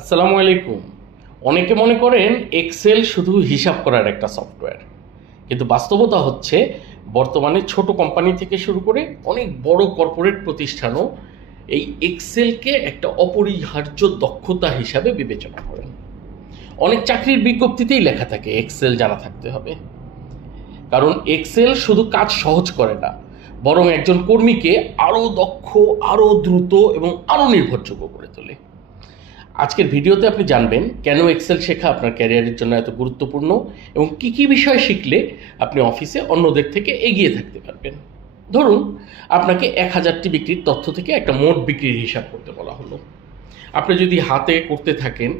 আসসালামু আলাইকুম। অনেকে মনে করেন এক্সেল শুধু হিসাব করার একটা সফটওয়্যার, কিন্তু বাস্তবতা হচ্ছে বর্তমানে ছোট কোম্পানি থেকে শুরু করে অনেক বড় কর্পোরেট প্রতিষ্ঠানও এই এক্সেলকে একটা অপরিহার্য দক্ষতা হিসাবে বিবেচনা করেন। অনেক চাকরির বিজ্ঞপ্তিতেই লেখা থাকে এক্সেল জানা থাকতে হবে, কারণ এক্সেল শুধু কাজ সহজ করে না, বরং একজন কর্মীকে আরও দক্ষ, আরও দ্রুত এবং আরও নির্ভরযোগ্য করে তোলে। আজকের ভিডিওতে আপনি জানবেন কেন এক্সেল শেখা আপনার ক্যারিয়ারের জন্য এত গুরুত্বপূর্ণ এবং কি কি বিষয় শিখলে আপনি অফিসে অন্যদের থেকে এগিয়ে থাকতে পারবেন। ধরুন আপনাকে 1000টি বিক্রির তথ্য থেকে একটা মোট বিক্রির হিসাব করতে বলা হলো। আপনি যদি হাতে করতে থাকেন,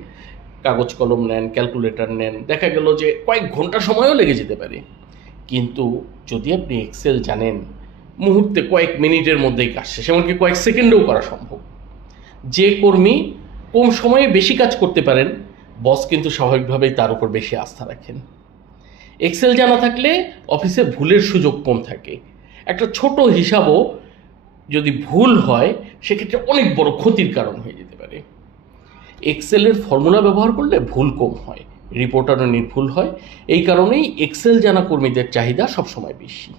কাগজ কলম নেন, ক্যালকুলেটর নেন, দেখা গেল যে কয়েক ঘন্টা সময়ও লেগে যেতে পারে। কিন্তু যদি আপনি এক্সেল জানেন, মুহূর্তে কয়েক মিনিটের মধ্যেই কাজ শেষ, এমনকি কয়েক সেকেন্ডেও করা সম্ভব। যে কর্মী কম সময়ে বেশি কাজ করতে পারেন, বস কিন্তু স্বাভাবিকভাবেই তার উপর বেশি আস্থা রাখেন। এক্সেল জানা থাকলে অফিসে ভুলের সুযোগ কম থাকে। একটা ছোট হিসাবও যদি ভুল হয়, সেক্ষেত্রে অনেক বড় ক্ষতির কারণ হয়ে যেতে পারে। এক্সেলের ফর্মুলা ব্যবহার করলে ভুল কম হয়, রিপোর্টারও নির্ভুল হয়। এই কারণেই এক্সেল জানা কর্মীদের চাহিদা সবসময় বেশি।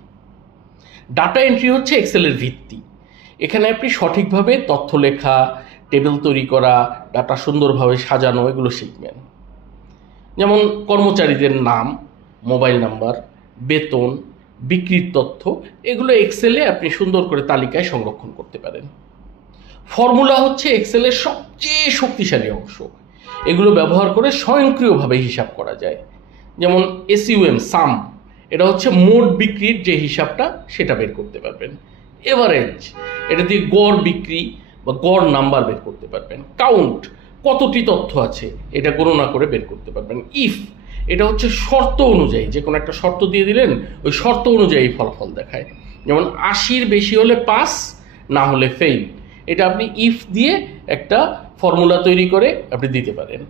ডাটা এন্ট্রি হচ্ছে এক্সেলের ভিত্তি। এখানে আপনি সঠিকভাবে তথ্য লেখা, টেবিল তৈরি করা, ডাটা সুন্দরভাবে সাজানো, এগুলো শিখবেন। যেমন কর্মচারীদের নাম, মোবাইল নাম্বার, বেতন, বিক্রির তথ্য, এগুলো এক্সেলে আপনি সুন্দর করে তালিকায় সংরক্ষণ করতে পারেন। ফর্মুলা হচ্ছে এক্সেলের সবচেয়ে শক্তিশালী অংশ। এগুলো ব্যবহার করে স্বয়ংক্রিয়ভাবে হিসাব করা যায়। যেমন এসইউএম, সাম, এটা হচ্ছে মোট বিক্রির যে হিসাবটা, সেটা বের করতে পারবেন। এভারেজ, এটা দিয়ে গড় বিক্রি বা গড় নাম্বার বের করতে পারবেন। কাউন্ট, কতটি তথ্য আছে, এটা গণনা করে বের করতে পারবেন। ইফ, এটা হচ্ছে শর্ত অনুযায়ী, যে কোনো একটা শর্ত দিয়ে দিলেন, ওই শর্ত অনুযায়ী ফলাফল দেখায়। যেমন 80-র বেশি হলে পাস, না হলে ফেইল। এটা আপনি ইফ দিয়ে একটা ফর্মুলা তৈরি করে আপনি দিতে পারেন।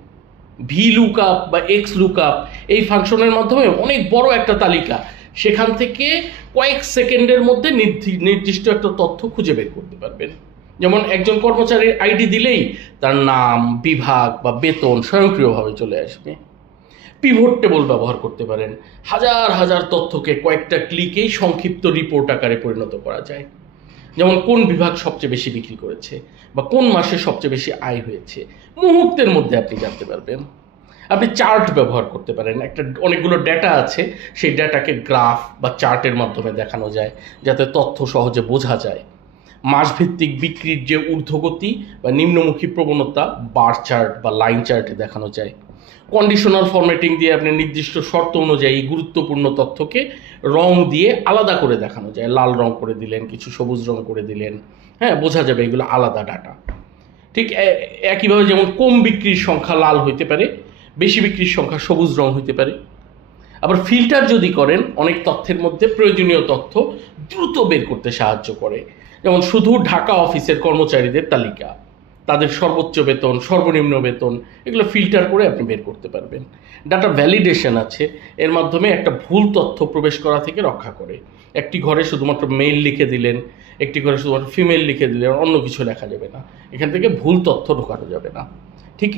ভি লুকআপ বা এক্স লুকআপ, এই ফাংশনের মাধ্যমে অনেক বড় একটা তালিকা, সেখান থেকে কয়েক সেকেন্ডের মধ্যে নির্দিষ্ট একটা তথ্য খুঁজে বের করতে পারবেন। যেমন একজন কর্মচারীর আইডি দিলেই তার নাম, বিভাগ বা বেতন স্বয়ংক্রিয়ভাবে চলে আসবে। পিভট টেবল ব্যবহার করতে পারেন। হাজার হাজার তথ্যকে কয়েকটা ক্লিকেই সংক্ষিপ্ত রিপোর্ট আকারে পরিণত করা যায়। যেমন কোন বিভাগ সবচেয়ে বেশি বিক্রি করেছে বা কোন মাসে সবচেয়ে বেশি আয় হয়েছে, মুহূর্তের মধ্যে আপনি জানতে পারবেন। আপনি চার্ট ব্যবহার করতে পারেন। অনেকগুলো ডেটা আছে, সেই ডেটাকে গ্রাফ বা চার্টের মাধ্যমে দেখানো যায়, যাতে তথ্য সহজে বোঝা যায়। মাসভিত্তিক বিক্রির যে ঊর্ধ্বগতি বা নিম্নমুখী প্রবণতা বার চার্ট বা লাইন চার্টে দেখানো যায়। কন্ডিশনাল ফরম্যাটিং দিয়ে আপনি নির্দিষ্ট শর্ত অনুযায়ী গুরুত্বপূর্ণ তথ্যকে রং দিয়ে আলাদা করে দেখানো যায়। লাল রং করে দিলেন, কিছু সবুজ রং করে দিলেন, হ্যাঁ, বোঝা যাবে এগুলো আলাদা ডাটা। ঠিক একইভাবে যেমন কম বিক্রির সংখ্যা লাল হইতে পারে, বেশি বিক্রির সংখ্যা সবুজ রং হইতে পারে। আবার ফিল্টার যদি করেন, অনেক তথ্যের মধ্যে প্রয়োজনীয় তথ্য দ্রুত বের করতে সাহায্য করে। যেমন শুধু ঢাকা অফিসের কর্মচারীদের তালিকা, তাদের সর্বোচ্চ বেতন, সর্বনিম্ন বেতন, এগুলো ফিল্টার করে আপনি বের করতে পারবেন। ডাটা ভ্যালিডেশন আছে, এর মাধ্যমে একটা ভুল তথ্য প্রবেশ করা থেকে রক্ষা করে। একটি ঘরে শুধুমাত্র মেল লিখে দিলেন, একটি ঘরে শুধুমাত্র ফিমেল লিখে দিলেন, অন্য কিছু লেখা যাবে না, এখান থেকে ভুল তথ্য ঢোকানো যাবে না। ঠিক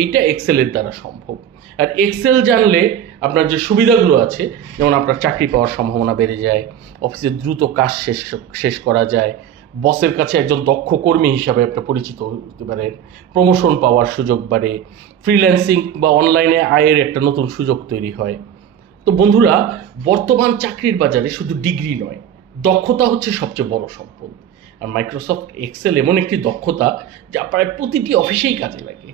এইটা এক্সেলের দ্বারা সম্ভব। আর এক্সেল জানলে আপনার যে সুবিধাগুলো আছে, যেমন আপনার চাকরি পাওয়ার সম্ভাবনা বেড়ে যায়, অফিসে দ্রুত কাজ শেষ করা যায়, বসের কাছে একজন দক্ষ কর্মী হিসাবে আপনার পরিচিত হতে পারেন, প্রমোশন পাওয়ার সুযোগ বাড়ে, ফ্রিল্যান্সিং বা অনলাইনে আয়ের একটা নতুন সুযোগ তৈরি হয়। তো বন্ধুরা, বর্তমান চাকরির বাজারে শুধু ডিগ্রি নয়, দক্ষতা হচ্ছে সবচেয়ে বড় সম্পদ। আর মাইক্রোসফট এক্সেল এমন একটি দক্ষতা যা প্রায় প্রতিটি অফিসেই কাজে লাগে।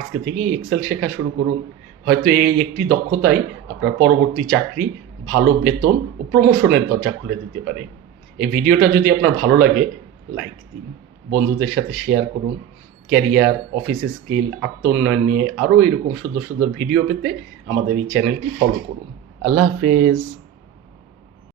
আজকে থেকেই এক্সেল শেখা শুরু করুন। হয়তো এই একটি দক্ষতাই আপনার পরবর্তী চাকরি, ভালো বেতন ও প্রমোশনের দরজা খুলে দিতে পারে। এই ভিডিওটা যদি আপনার ভালো লাগে, লাইক দিন, বন্ধুদের সাথে শেয়ার করুন। ক্যারিয়ার, অফিস স্কিল, আত্মোন্নয়ন নিয়ে আরও এরকম সুন্দর সুন্দর ভিডিও পেতে আমাদের এই চ্যানেলটি ফলো করুন। আল্লাহ হাফেজ।